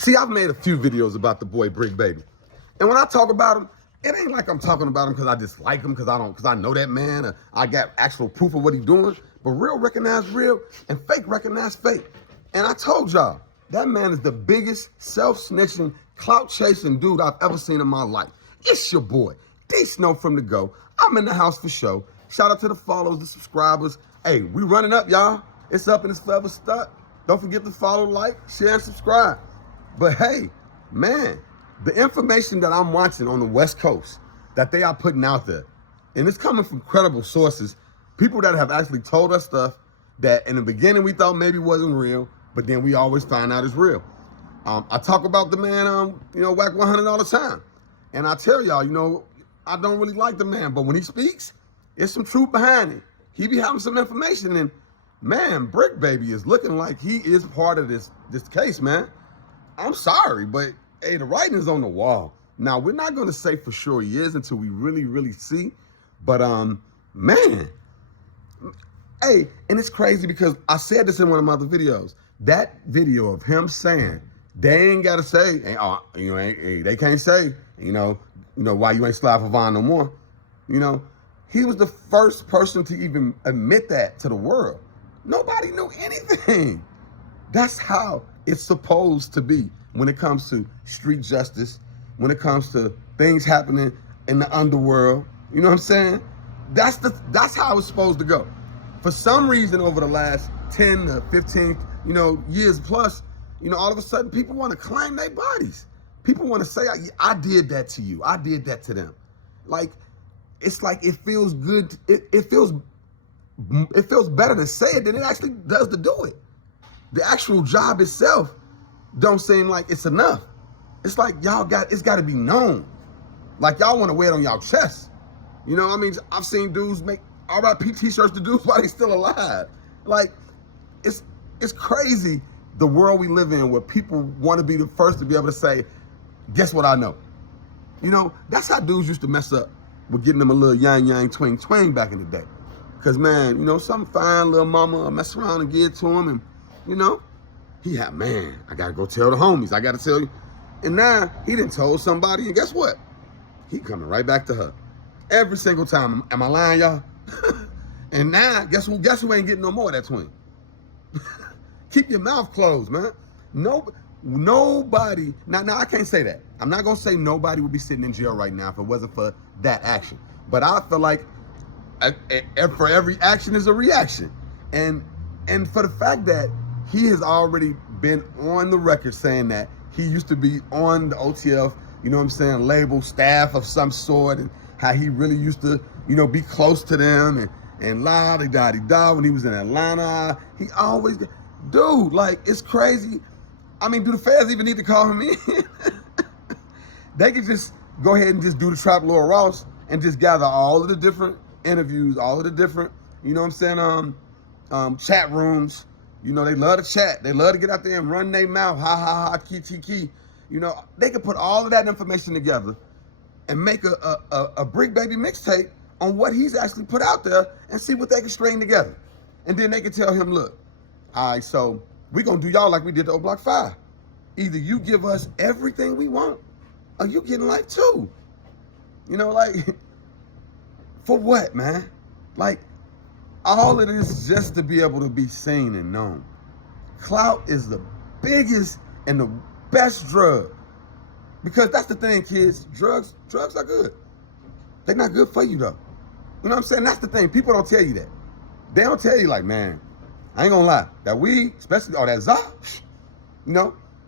See, I've made a few videos about the boy Bricc, baby. And when I talk about him, it ain't like I'm talking about him because I dislike him, because I know that man, or I got actual proof of what he's doing. But real recognize real and fake recognize fake. And I told y'all, that man is the biggest self-snitching, clout-chasing dude I've ever seen in my life. It's your boy, D Snow from the Go. I'm in the house for show. Shout out to the followers, the subscribers. Hey, we running up, y'all. It's up and it's forever stuck. Don't forget to follow, like, share, and subscribe. But hey, man, the information that I'm watching on the West Coast that they are putting out there, and it's coming from credible sources, people that have actually told us stuff that in the beginning we thought maybe wasn't real, but then we always find out it's real. I talk about the man, Whack 100 all the time. And I tell y'all, I don't really like the man, but when he speaks, there's some truth behind it. He be having some information, and man, Bricc baby is looking like he is part of this case, man. I'm sorry, but hey, the writing is on the wall. Now, we're not going to say for sure he is until we really, really see. But, man, hey, and it's crazy because I said this in one of my other videos. That video of him saying, they ain't got to say, they can't say, why you ain't slide for Vaughn no more. He was the first person to even admit that to the world. Nobody knew anything. That's how it's supposed to be when it comes to street justice, when it comes to things happening in the underworld. You know what I'm saying? That's how it's supposed to go. For some reason, over the last 10 to 15, years plus, all of a sudden people want to claim their bodies. People want to say, I did that to you. I did that to them. It's like it feels good. It feels better to say it than it actually does to do it. The actual job itself don't seem like it's enough. It's like it's got to be known. Like y'all want to wear it on y'all chest. I've seen dudes make RIP t-shirts to dudes while they still alive. Like, it's crazy the world we live in where people want to be the first to be able to say, guess what I know? That's how dudes used to mess up with getting them a little yang, twang back in the day. Because, man, some fine little mama mess around and give it to him, and, I got to go tell the homies. I got to tell you. And now he done told somebody, and guess what? He coming right back to her. Every single time. Am I lying, y'all? And now, guess who ain't getting no more of that twin? Keep your mouth closed, man. Nobody, now I can't say that. I'm not going to say nobody would be sitting in jail right now if it wasn't for that action. But I feel like for every action is a reaction. And for the fact that he has already been on the record saying that he used to be on the OTF, label, staff of some sort, and how he really used to, be close to them and la-di-da-di-da when he was in Atlanta. He always, dude, like, it's crazy. Do the feds even need to call him in? They could just go ahead and just do the Trap Lord Ross and just gather all of the different interviews, all of the different, chat rooms. They love to chat. They love to get out there and run their mouth. Ha, ha, ha, key. They could put all of that information together and make a Bricc baby mixtape on what he's actually put out there and see what they can string together. And then they can tell him, look, all right, so we're going to do y'all like we did to O Block 5. Either you give us everything we want or you getting life too. For what, man? Like, all of this just to be able to be seen and known. Clout is the biggest and the best drug. Because that's the thing, kids. Drugs are good. They're not good for you, though. You know what I'm saying? That's the thing. People don't tell you that. They don't tell you, like, man, I ain't gonna lie. That weed, especially, that Za,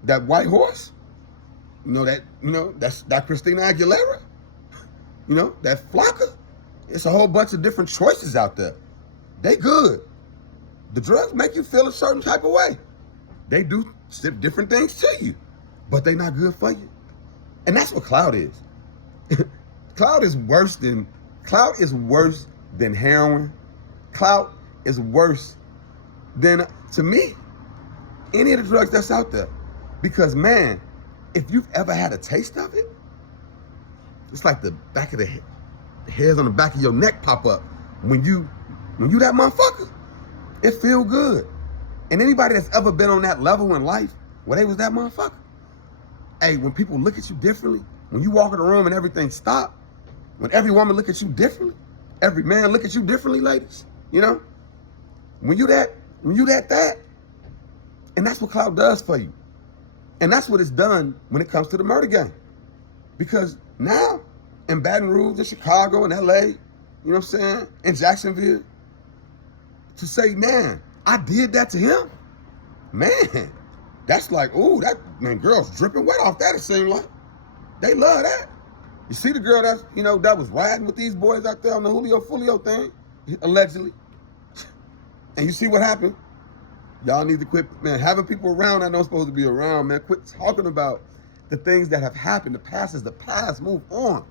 that white horse, that's that Christina Aguilera, that Flocka. It's a whole bunch of different choices out there. They good. The drugs make you feel a certain type of way. They do different things to you, but they not good for you. And that's what clout is. Clout is worse than heroin. Clout is worse than, to me, any of the drugs that's out there. Because, man, if you've ever had a taste of it, it's like the back of the hairs on the back of your neck pop up when you that motherfucker. It feel good. And anybody that's ever been on that level in life where they was that motherfucker, Hey, when people look at you differently, when you walk in the room and everything stop, when every woman look at you differently, every man look at you differently, ladies, you know? When you that, and that's what clout does for you. And that's what it's done when it comes to the murder game. Because now, in Baton Rouge, in Chicago, in LA, you know what I'm saying, in Jacksonville, to say, man, I did that to him, man, that's like, ooh, that, man, girls dripping wet off that, it seems like. They love that. You see the girl that's, you know, that was riding with these boys out there on the Julio Fulio thing, allegedly. And you see what happened? Y'all need to quit, man, having people around that not supposed to be around, man. Quit talking about the things that have happened. The past is the past. Move on.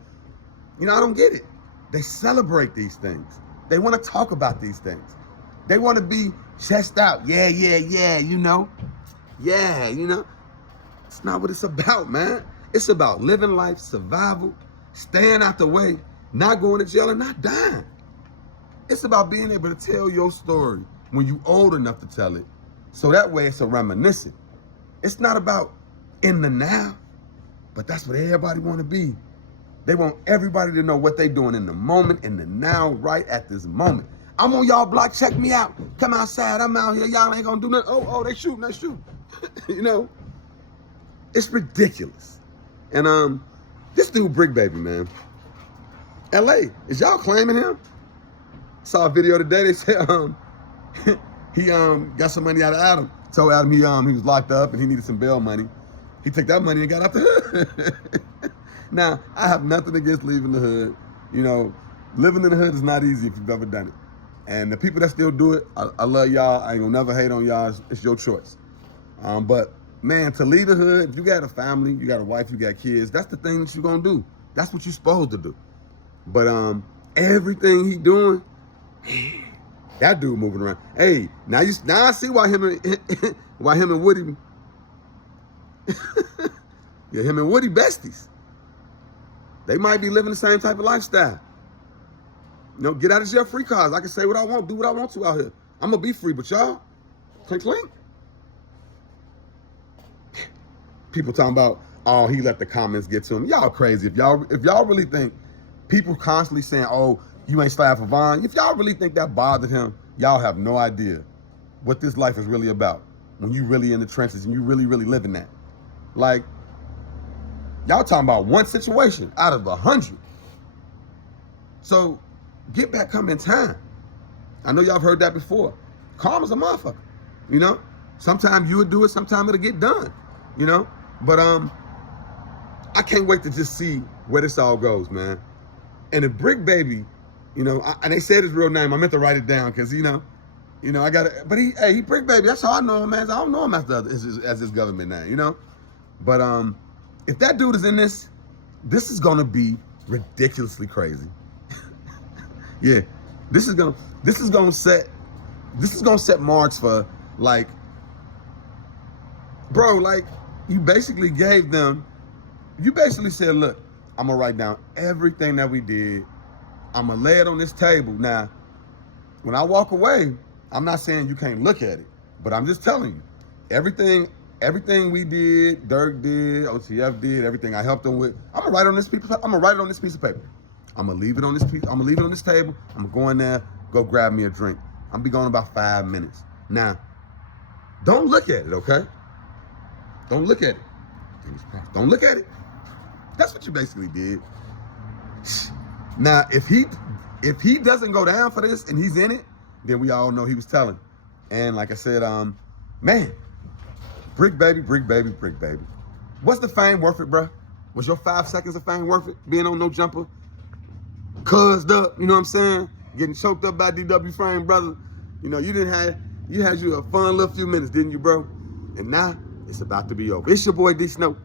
You know, I don't get it. They celebrate these things. They want to talk about these things. They want to be chest out. Yeah, you know. Yeah, you know. It's not what it's about, man. It's about living life, survival, staying out the way, not going to jail and not dying. It's about being able to tell your story when you're old enough to tell it. So that way it's a reminiscent. It's not about in the now, but that's what everybody want to be. They want everybody to know what they doing in the moment, in the now, right at this moment. I'm on y'all block, check me out. Come outside, I'm out here, y'all ain't gonna do nothing. Oh, they shooting. You know, it's ridiculous. And this dude Bricc Baby, man. LA, is y'all claiming him? Saw a video today, they said he got some money out of Adam. Told Adam he was locked up and he needed some bail money. He took that money and got out the hood. Now, I have nothing against leaving the hood. You know, living in the hood is not easy if you've ever done it. And the people that still do it, I love y'all. I ain't gonna never hate on y'all. It's your choice. But man, to leave the hood, if you got a family, you got a wife, you got kids, that's the thing that you're gonna do. That's what you're supposed to do. But everything he doing, that dude moving around. Hey, now I see why him and Woody, yeah, him and Woody besties. They might be living the same type of lifestyle. You know, get out of jail free cards. I can say what I want, do what I want to out here. I'm gonna be free, but y'all, clink clink. People talking about, oh, he let the comments get to him. Y'all crazy. If y'all really think people constantly saying, oh, you ain't slap for Vaughn, if y'all really think that bothered him, y'all have no idea what this life is really about when you really in the trenches and you really, really living that. Like, y'all talking about one situation out of 100. So get back come in time. I know y'all have heard that before. Karma's a motherfucker, you know? Sometimes you would do it, sometimes it'll get done, you know? But I can't wait to just see where this all goes, man. And if Bricc Baby, you know, and they said his real name, I meant to write it down because, you know, I got to, but he Bricc Baby, that's how I know him, man. I don't know him as his government name, you know? But if that dude is in this is gonna be ridiculously crazy. Yeah, this is gonna set marks for, like, bro, like, you basically said, look, I'm gonna write down everything that we did. I'm gonna lay it on this table. Now, when I walk away, I'm not saying you can't look at it, but I'm just telling you, everything we did, Dirk did, OTF did, everything I helped them with, I'm gonna write it on this piece of paper. I'm gonna leave it on this table. I'm gonna go in there, go grab me a drink. I'm gonna be gone about 5 minutes. Now, don't look at it, okay? Don't look at it. Don't look at it. That's what you basically did. Now, if he doesn't go down for this and he's in it, then we all know he was telling. And like I said, man, Bricc Baby. What's the fame worth it, bro? Was your 5 seconds of fame worth it? Being on No Jumper? Cuzzed up, you know what I'm saying? Getting choked up by DW Frame, brother. You know, you had a fun little few minutes, didn't you, bro? And now, it's about to be over. It's your boy D Snow.